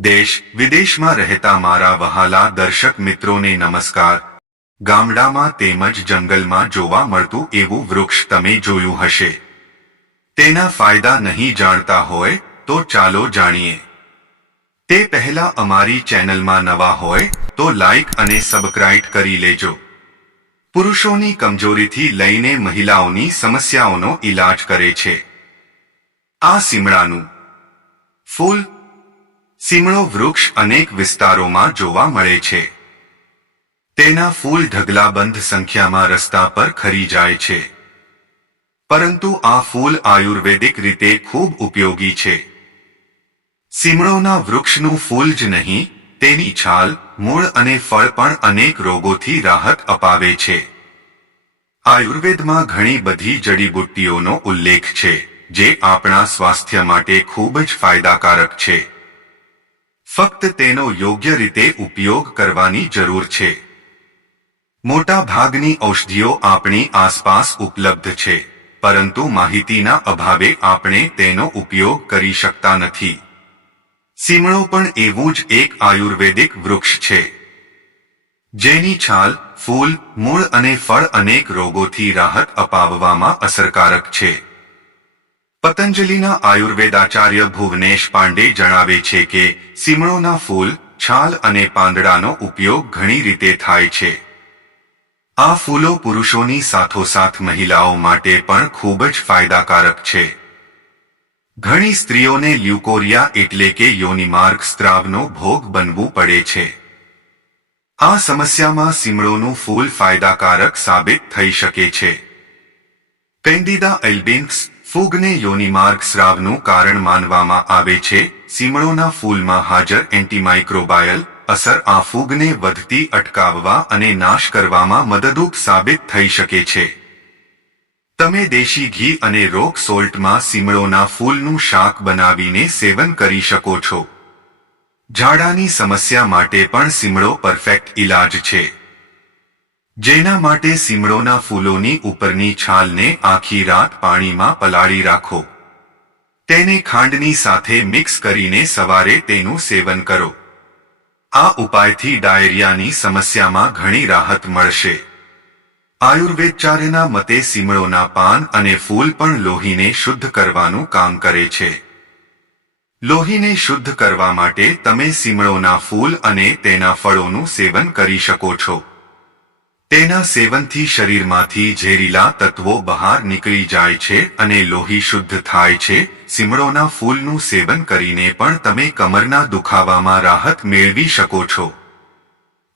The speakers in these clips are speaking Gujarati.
દેશ વિદેશમાં રહેતા મારા વહાલા દર્શક મિત્રોને નમસ્કાર. ગામડામાં તેમજ જંગલમાં જોવા મળતું એવું વૃક્ષ તમે જોયું હશે. તેના ફાયદા નહીં જાણતા હોય, તો ચાલો જાણીએ. તે પહેલા અમારી ચેનલમાં નવા હોય, તો લાઇક અને સબસ્ક્રાઇબ કરી લેજો. પુરુષોની કમજોરીથી લઈને મહિલાઓની સમસ્યાઓનો ઈલાજ કરે છે. આ સીમડાનું ફૂલ સીમડો વૃક્ષ અનેક વિસ્તારોમાં જોવા મળે છે. તેના ફૂલ ઢગલાબંધ સંખ્યામાં રસ્તા પર ખરી જાય છે. પરંતુ આ ફૂલ આયુર્વેદિક રીતે ખૂબ ઉપયોગી છે. સીમળોના વૃક્ષનું ફૂલ જ નહીં, તેની છાલ, મૂળ અને ફળ પણ અનેક રોગોથી રાહત અપાવે છે. આયુર્વેદમાં ઘણી બધી જડીબુટ્ટીઓનો ઉલ્લેખ છે, જે આપણા સ્વાસ્થ્ય માટે ખૂબ જ ફાયદાકારક છે. ફક્ત તેનો યોગ્ય રીતે ઉપયોગ કરવાની જરૂર છે. મોટા ભાગની ઔષધિઓ આપણી આસપાસ ઉપલબ્ધ છે, પરંતુ માહિતીના અભાવે આપણે તેનો ઉપયોગ કરી શકતા નથી. સીમળો પણ એવું જ એક આયુર્વેદિક વૃક્ષ છે. જેની છાલ, ફૂલ, મૂળ અને ફળ અનેક રોગોથી રાહત અપાવવામાં અસરકારક છે. પતંજલિના આયુર્વેદાચાર્ય ભુવનેશ પાંડે જણાવે છે કે સીમળોના ફૂલ, છાલ અને પાંદડાનો ઉપયોગ ઘણી રીતે થાય છે. આ ફૂલો પુરુષોની સાથોસાથ મહિલાઓ માટે પણ ખૂબ જ ફાયદાકારક છે. ઘણી સ્ત્રીઓને લ્યુકોરિયા એટલે કે યોનિમાર્ગ સ્ત્રાવનો ભોગ બનવું પડે છે. આ સમસ્યામાં સીમળોનું ફૂલ ફાયદાકારક સાબિત થઈ શકે છે. કેન્ડિડા એલ્બિન્સ ફૂગને યોનિમાર્ગ સ્રાવનું કારણ માનવામાં આવે છે. સીમળોના ફૂલમાં હાજર એન્ટીમાઇક્રોબાયલ અસર આ ફૂગને વધતી અટકાવવા અને નાશ કરવામાં મદદરૂપ સાબિત થઈ શકે છે. તમે દેશી ઘી અને રોક સોલ્ટમાં સીમળોના ફૂલનું શાક બનાવીને સેવન કરી શકો છો. ઝાડાની સમસ્યા માટે પણ સીમળો પરફેક્ટ ઇલાજ છે. જેના માટે સીમડોના ફૂલોની ઉપરની છાલને આખી રાત પાણીમાં પલાળી રાખો. તેને ખાંડની સાથે મિક્સ કરીને સવારે તેનું સેવન કરો. આ ઉપાયથી ડાયરિયાની સમસ્યામાં ઘણી રાહત મળશે. આયુર્વેદચાર્યના મતે સીમળોના પાન અને ફૂલ પણ લોહીને શુદ્ધ કરવાનું કામ કરે છે. લોહીને શુદ્ધ કરવા માટે તમે સીમળોના ફૂલ અને તેના ફળોનું સેવન કરી શકો છો. તેના સેવનથી શરીરમાંથી ઝેરીલા તત્વો બહાર નીકળી જાય છે અને લોહી શુદ્ધ થાય છે. સીમળોના ફૂલનું સેવન કરીને પણ તમે કમરના દુખાવામાં રાહત મેળવી શકો છો.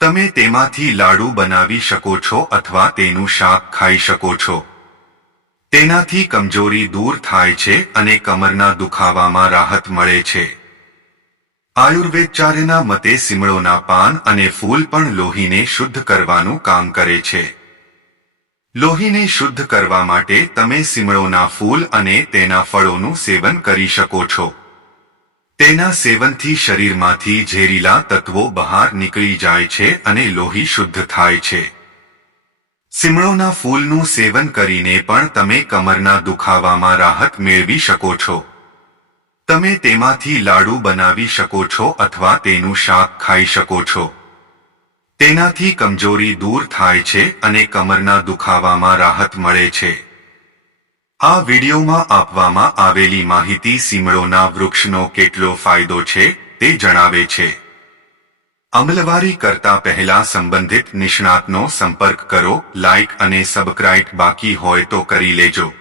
તમે તેમાંથી લાડુ બનાવી શકો છો અથવા તેનું શાક ખાઈ શકો છો. તેનાથી કમજોરી દૂર થાય છે અને કમરના દુખાવામાં રાહત મળે છે. આયુર્વેદચાર્યના મતે સિમળોના પાન અને ફૂલ પણ લોહીને શુદ્ધ કરવાનું કામ કરે છે. લોહીને શુદ્ધ કરવા માટે તમે સિમળોના ફૂલ અને તેના ફળોનું સેવન કરી શકો છો. તેના સેવનથી શરીરમાંથી ઝેરીલા તત્વો બહાર નીકળી જાય છે અને લોહી શુદ્ધ થાય છે. સિમળોના ફૂલનું સેવન કરીને પણ તમે કમરના દુખાવામાં રાહત મેળવી શકો છો. તમે તેમાંથી લાડુ બનાવી શકો છો અથવા તેનું શાક ખાઈ શકો છો. તેનાથી કમજોરી દૂર થાય છે અને કમરના દુખાવામાં રાહત મળે છે. આ વિડીયોમાં આપવામાં આવેલી માહિતી સીમળોના વૃક્ષનો કેટલો ફાયદો છે તે જણાવે છે. અમલવારી કરતા પહેલા સંબંધિત નિષ્ણાતનો સંપર્ક કરો લાઇક અને સબસ્ક્રાઇબ બાકી હોય તો કરી લેજો.